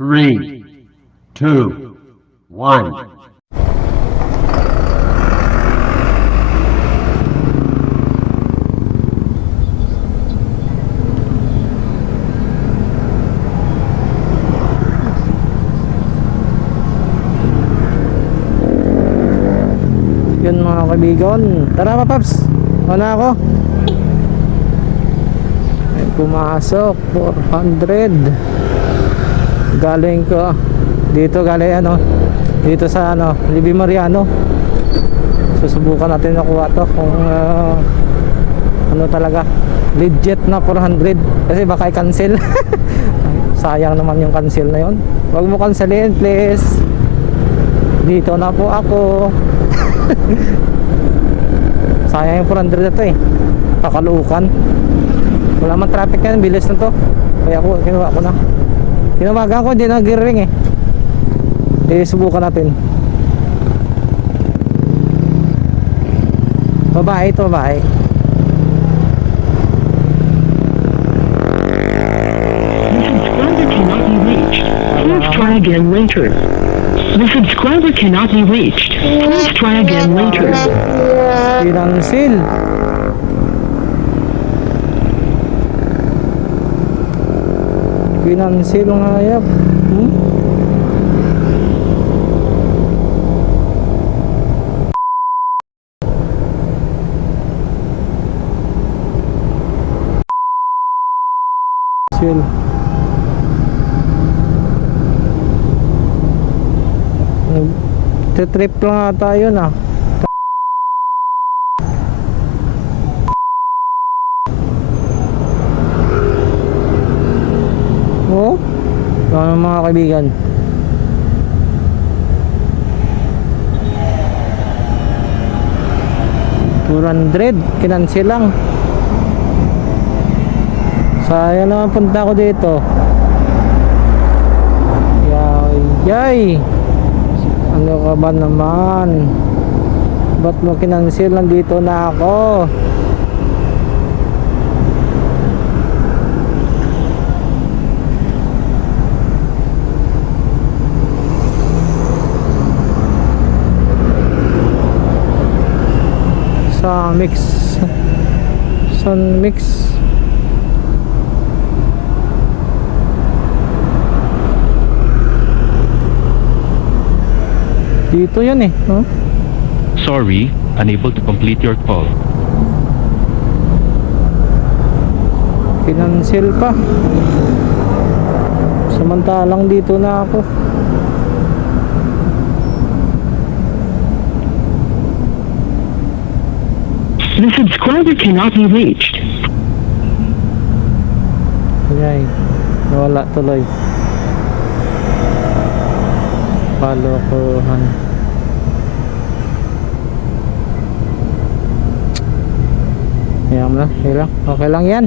3, 2, 1. Yun mga kaibigan, tara pa paps, wala ako. Ay, pumasok 400 galing ko dito, galing dito sa Libby Mariano. Susubukan natin nakuha to kung talaga legit na 400, kasi baka i-cancel. Sayang naman yung cancel na yun. Huwag mo cancelin please, dito na po ako. Sayang yung 400 na to kakaluukan. Wala man traffic yan, bilis na to. Kaya kinuha ko na. Tinawagan ko, hindi nag-ring subukan natin. Babae ito, babae. The subscriber cannot be reached. Please try again later. The subscriber cannot be reached. Please try again later. Pinansil. Pinansil ng hayop. Sil. Trip lang ata yun Oh, mga kaibigan, $200 kinansil lang. Sayang naman punta ko dito. Yay, ano ka ba naman? Ba't mo kinansil? Nandito na ako. Sa mix Sun mix. Dito yan Sorry, unable to complete your call. Kinansil pa. Samantalang dito na ako. The subscriber cannot be reached. Yay, wala tuloy. Palokohan. Yan na, okay lang yan.